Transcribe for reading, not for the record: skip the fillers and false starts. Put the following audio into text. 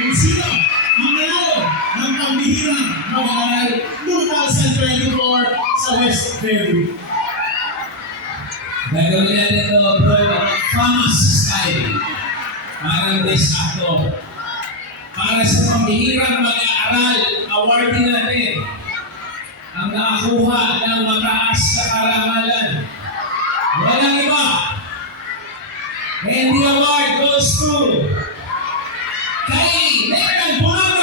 kung sino ang nanalo ng pambihirang mag-aaral 2024 sa West Fairview. Gagawin natin ito, bro, famous style. Parang desakto. Para sa pambihirang mag-aaral, awardin natin ang nakakuha ng mataas na karangalan. Walang iba. And the award goes to kay Megan Bulaga!